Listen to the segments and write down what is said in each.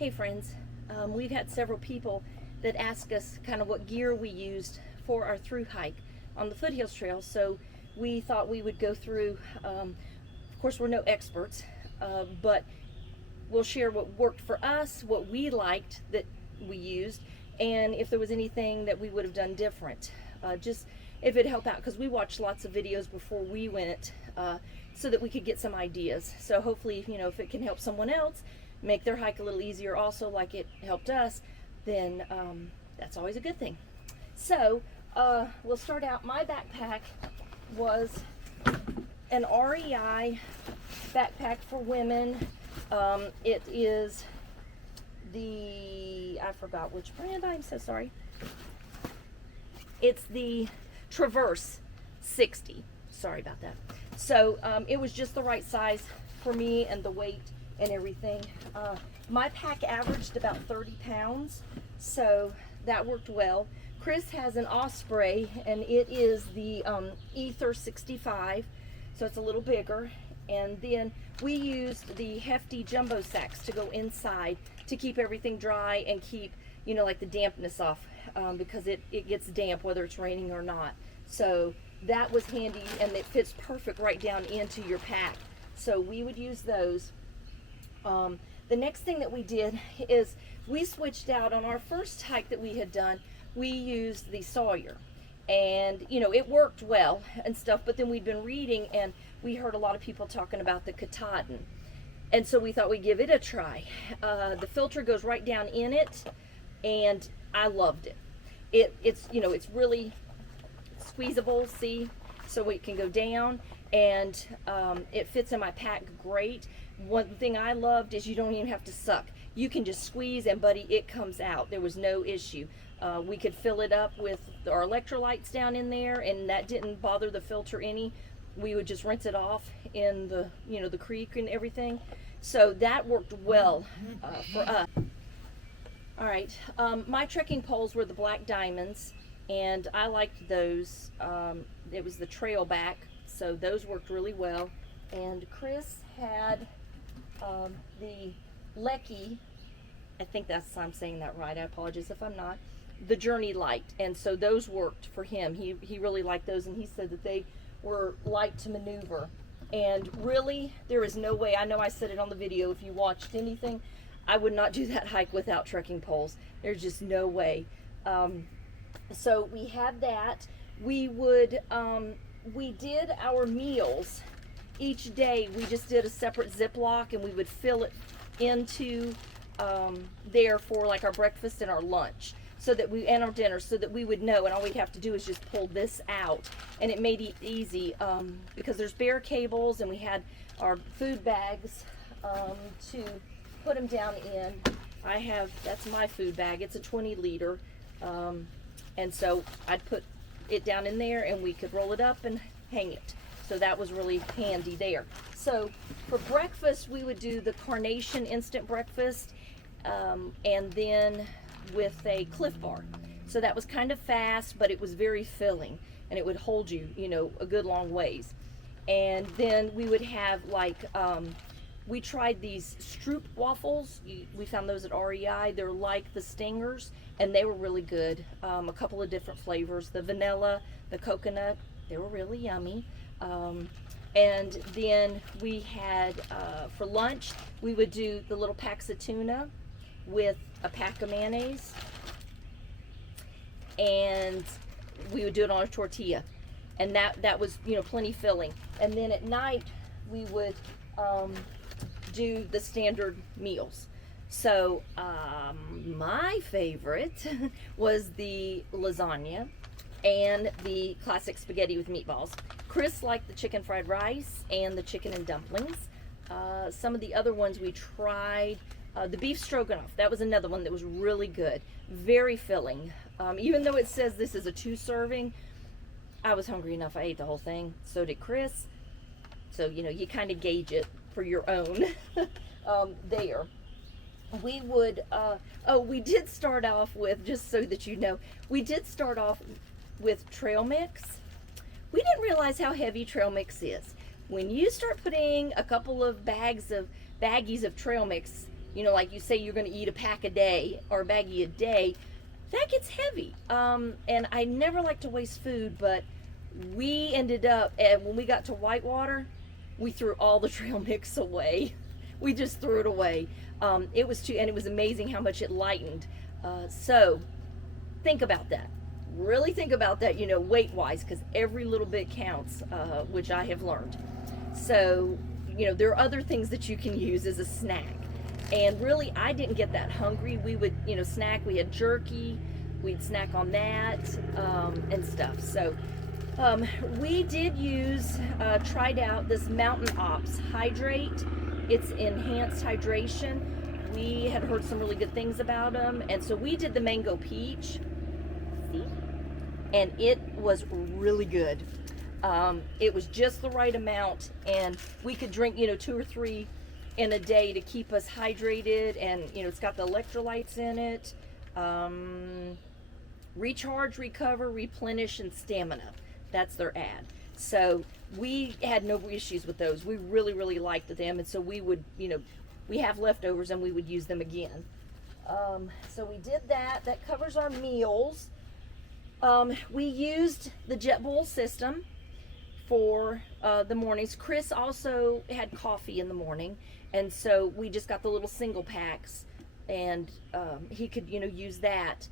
Hey friends, we've had several people that ask us kind of what gear we used for our through hike on the Foothills Trail, so we thought we would go through, of course we're no experts, but we'll share what worked for us, what we liked that we used, and if there was anything that we would have done different, just if it'd help out, because we watched lots of videos before we went, so that we could get some ideas. So hopefully, you know, if it can help someone else make their hike a little easier also, like it helped us, then that's always a good thing. So we'll start out. My backpack was an REI backpack for women. It is the, I forgot which brand, I'm so sorry. It's the Traverse 60. Sorry about that. So it was just the right size for me and the weight and everything. My pack averaged about 30 pounds, so that worked well. Chris has an Osprey, and it is the Ether 65, so it's a little bigger. And then we used the hefty jumbo sacks to go inside to keep everything dry and keep, you know, like the dampness off, because it gets damp whether it's raining or not. So that was handy, and it fits perfect right down into your pack. So we would use those. The next thing that we did is we switched out on our first hike that we had done. We used the Sawyer, and you know, it worked well and stuff, but then we'd been reading and we heard a lot of people talking about the Katahdin, and so we thought we'd give it a try. The filter goes right down in it, and I loved it. It's you know, it's really squeezable, see, so it can go down, and it fits in my pack great. One thing I loved is you don't even have to suck. You can just squeeze and buddy, it comes out. There was no issue. We could fill it up with our electrolytes down in there, and that didn't bother the filter any. We would just rinse it off in the, you know, the creek and everything. So that worked well for us. All right, my trekking poles were the Black Diamonds, and I liked those. It was the trail back, so those worked really well. And Chris had the Lecky, I think that's, I'm saying that right, I apologize if I'm not, the Journey Light, and so those worked for him. He really liked those, and he said that they were light to maneuver. And really, there is no way, I know I said it on the video, if you watched anything, I would not do that hike without trekking poles. There's just no way. So we had that. We would, we did our meals each day. We just did a separate Ziploc, and we would fill it into there for like our breakfast and our lunch, so that we, and our dinner, so that we would know, and all we'd have to do is just pull this out, and it made it easy, because there's bare cables, and we had our food bags to put them down in. I have, that's my food bag, it's a 20 liter, and so I'd put it down in there, and we could roll it up and hang it. So that was really handy there. So for breakfast, we would do the Carnation instant breakfast, and then with a Cliff Bar. So that was kind of fast, but it was very filling, and it would hold you, you know, a good long ways. And then we would have like, we tried these Stroop waffles. We found those at REI. They're like the Stingers, and they were really good. A couple of different flavors, the vanilla, the coconut, they were really yummy. And then we had, for lunch, we would do the little packs of tuna with a pack of mayonnaise, and we would do it on a tortilla, and that was, you know, plenty filling. And then at night we would do the standard meals. So my favorite was the lasagna and the classic spaghetti with meatballs. Chris liked the chicken fried rice and the chicken and dumplings. Some of the other ones we tried, the beef stroganoff, that was another one that was really good, very filling. Even though it says this is a 2 serving, I was hungry enough, I ate the whole thing. So did Chris. So, you know, you kind of gauge it for your own there. We would, oh, we did start off with, just so that you know, we did start off with trail mix. We didn't realize how heavy trail mix is. When you start putting a couple of baggies of trail mix you know, like you say you're going to eat a pack a day or a baggie a day, that gets heavy. And I never like to waste food, but we ended up, and when we got to Whitewater, we threw all the trail mix away. We just threw it away. It was too, and it was amazing how much it lightened. So think about that. Really think about that, you know, weight wise, because every little bit counts, which I have learned. So, you know, there are other things that you can use as a snack. And really, I didn't get that hungry. We would, you know, snack. We had jerky. We'd snack on that and stuff. So we did use, tried out this Mountain Ops Hydrate. It's enhanced hydration. We had heard some really good things about them. And so we did the mango peach. See? And it was really good. It was just the right amount. And we could drink, you know, 2 or 3 in a day to keep us hydrated. And, you know, it's got the electrolytes in it. Recharge, recover, replenish, and stamina. That's their ad. So we had no issues with those. We really, really liked them. And so we would, you know, we have leftovers and we would use them again. So we did that. That covers our meals. We used the JetBoil system for the mornings. Chris also had coffee in the morning. And so we just got the little single packs. And he could, you know, use that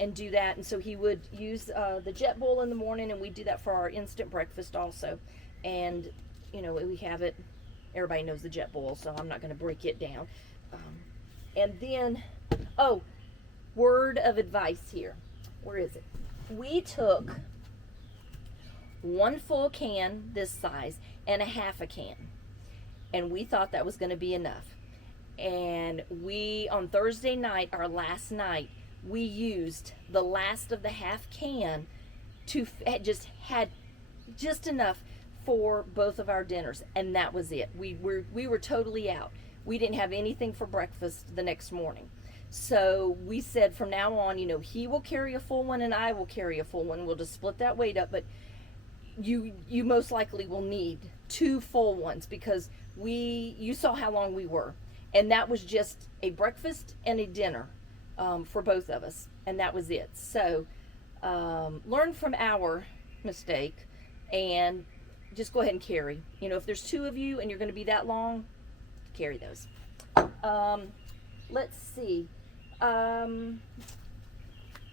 and do that. And so he would use the JetBoil in the morning, and we do that for our instant breakfast also. And you know, we have it, everybody knows the JetBoil, so I'm not going to break it down. And then, oh, word of advice here. Where is it? We took 1 full can this size and a half a can, and we thought that was going to be enough. And we, on Thursday night, our last night, we used the last of the half can to had just enough for both of our dinners, and that was it. We were totally out. We didn't have anything for breakfast the next morning. So we said from now on, you know, he will carry a full one and I will carry a full one. We'll just split that weight up, but you most likely will need 2 full ones, because you saw how long we were, and that was just a breakfast and a dinner. For both of us, and that was it. So learn from our mistake and just go ahead and carry. You know, if there's 2 of you and you're going to be that long, carry those. Let's see. One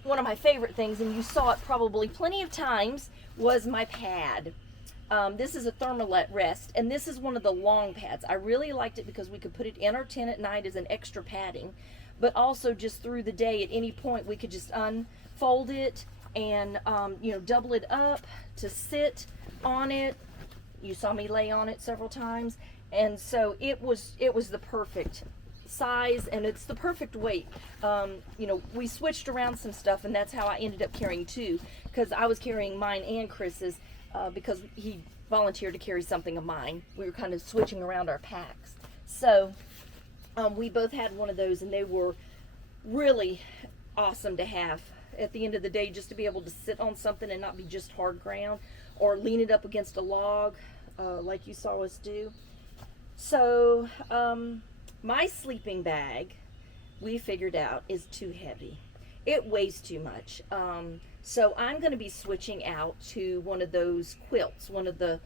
of my favorite things, and you saw it probably plenty of times, was my pad. This is a Thermalette Rest, and this is one of the long pads. I really liked it because we could put it in our tent at night as an extra padding, but also just through the day at any point we could just unfold it and you know, double it up to sit on it. You saw me lay on it several times, and so it was the perfect size, and it's the perfect weight. You know, we switched around some stuff, and that's how I ended up carrying 2, because I was carrying mine and Chris's because he volunteered to carry something of mine. We were kind of switching around our packs. So we both had one of those, and they were really awesome to have at the end of the day, just to be able to sit on something and not be just hard ground, or lean it up against a log like you saw us do. So my sleeping bag, we figured out, is too heavy. It weighs too much. So I'm going to be switching out to one of those quilts, one of the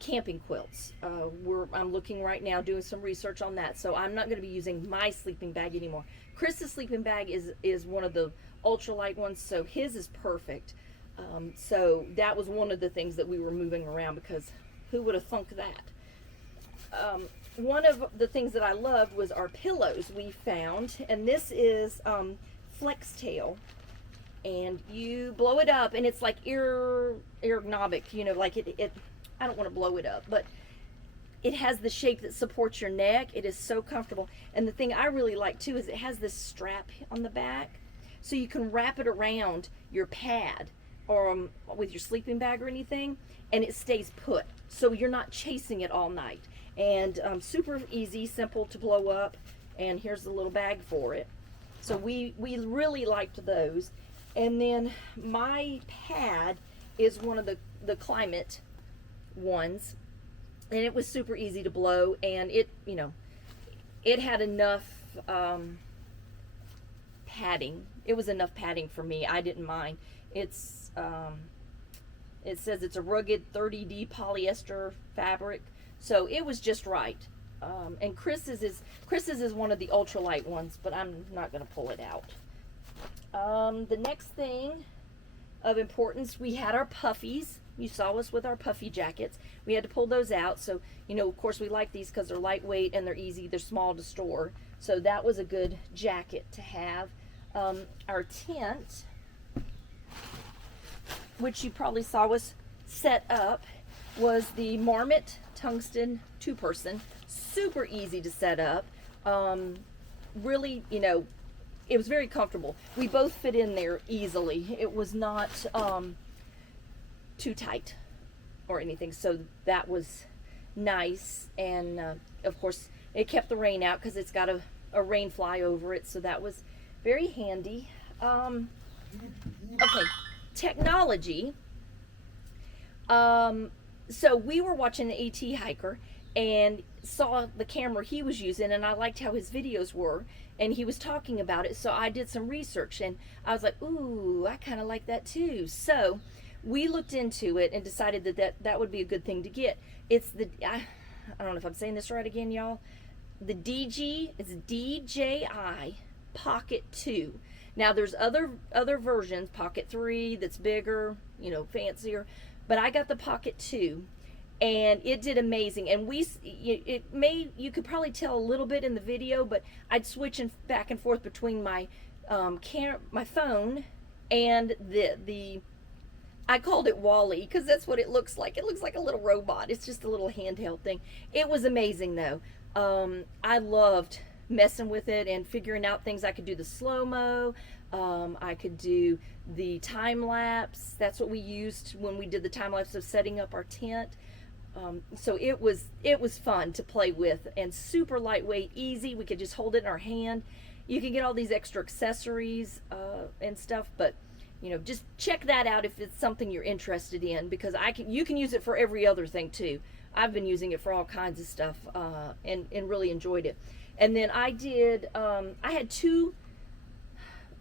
camping quilts. I'm looking right now, doing some research on that. So I'm not going to be using my sleeping bag anymore. Chris's sleeping bag is one of the ultralight ones, so his is perfect. So that was one of the things that we were moving around, because who would have thunk that? One of the things that I loved was our pillows we found, and this is Flextail. And you blow it up, and it's like ergonomic, you know, like it I don't want to blow it up, but it has the shape that supports your neck. It is so comfortable. And the thing I really like too is it has this strap on the back, so you can wrap it around your pad or with your sleeping bag or anything, and it stays put, so you're not chasing it all night. And super easy, simple to blow up, and here's the little bag for it. So we really liked those. And then my pad is one of the Climate ones, and it was super easy to blow, and it, you know, it had enough padding. It was enough padding for me. I didn't mind. It's it says it's a rugged 30D polyester fabric, so it was just right. And Chris's is one of the ultralight ones, but I'm not going to pull it out. The next thing of importance, we had our puffies. You saw us with our puffy jackets. We had to pull those out. So, you know, of course we like these because they're lightweight and they're easy. They're small to store. So that was a good jacket to have. Our tent, which you probably saw us set up, was the Marmot Tungsten 2-person. Super easy to set up. Really, you know, it was very comfortable. We both fit in there easily. It was not too tight or anything, so that was nice. And of course it kept the rain out because it's got a rain fly over it, so that was very handy. Okay, technology. So we were watching the AT hiker and saw the camera he was using, and I liked how his videos were, and he was talking about it, so I did some research and I was like, ooh, I kind of like that too. So we looked into it and decided that would be a good thing to get. It's the I don't know if I'm saying this right again, y'all. The it's DJI Pocket 2. Now there's other versions, Pocket 3 that's bigger, you know, fancier, but I got the Pocket 2 and it did amazing. And you could probably tell a little bit in the video, but I'd switch back and forth between my my phone and the I called it Wally because that's what it looks like. It looks like a little robot. It's just a little handheld thing. It was amazing though. I loved messing with it and figuring out things. I could do the slow-mo. I could do the time lapse. That's what we used when we did the time lapse of setting up our tent. So it was fun to play with and super lightweight, easy. We could just hold it in our hand. You can get all these extra accessories and stuff, but you know, just check that out if it's something you're interested in, because you can use it for every other thing too. I've been using it for all kinds of stuff and really enjoyed it. And then I had 2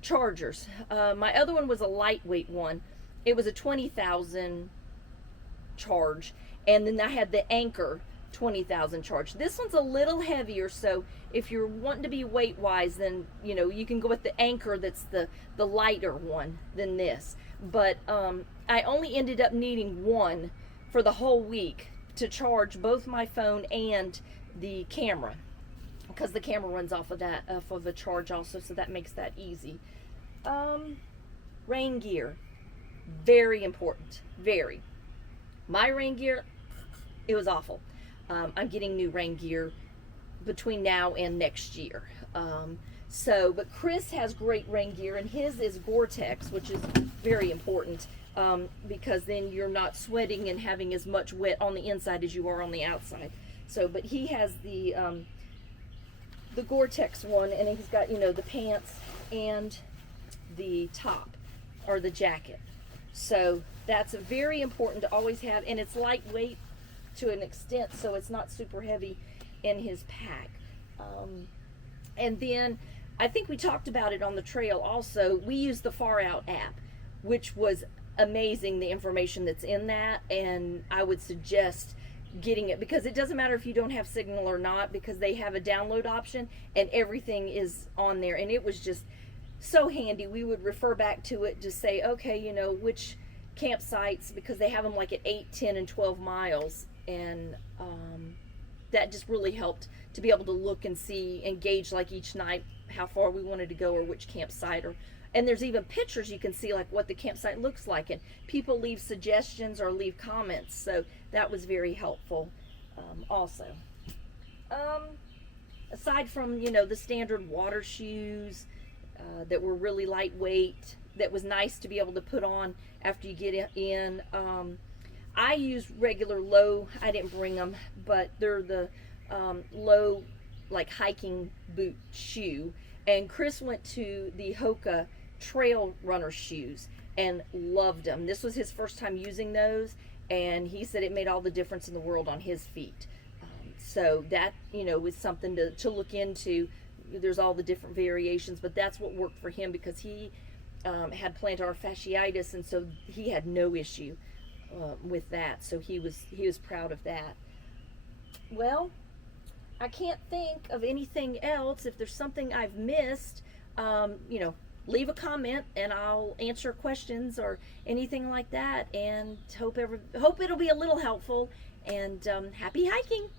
chargers. My other one was a lightweight one. It was a 20,000 charge. And then I had the Anker 20,000 charge. This one's a little heavier, so if you're wanting to be weight wise, then you know you can go with the Anker that's the lighter one than this. But I only ended up needing one for the whole week to charge both my phone and the camera, because the camera runs off of a charge also, so that makes that easy. Rain gear, very important, very. My rain gear, it was awful. I'm getting new rain gear between now and next year. But Chris has great rain gear, and his is Gore-Tex, which is very important because then you're not sweating and having as much wet on the inside as you are on the outside. So, but he has the Gore-Tex one, and he's got, you know, the pants and the top or the jacket. So that's very important to always have, and it's lightweight to an extent, so it's not super heavy in his pack. And then I think we talked about it on the trail also. We used the Far Out app, which was amazing, the information that's in that, and I would suggest getting it, because it doesn't matter if you don't have signal or not, because they have a download option and everything is on there. And it was just so handy. We would refer back to it, just say, okay, you know, which campsites, because they have them like at 8, 10, and 12 miles, and that just really helped to be able to look and see and gauge, like each night, how far we wanted to go or which campsite. And there's even pictures you can see, like what the campsite looks like, and people leave suggestions or leave comments, so that was very helpful also. Aside from, you know, the standard water shoes that were really lightweight, that was nice to be able to put on after you get in. I use regular low, I didn't bring them, but they're the low, like hiking boot shoe. And Chris went to the Hoka trail runner shoes and loved them. This was his first time using those, and he said it made all the difference in the world on his feet. So that, you know, was something to look into. There's all the different variations, but that's what worked for him because he had plantar fasciitis, and so he had no issue with that. So he was proud of that. Well, I can't think of anything else. If there's something I've missed, you know, leave a comment and I'll answer questions or anything like that. And hope it'll be a little helpful. And happy hiking!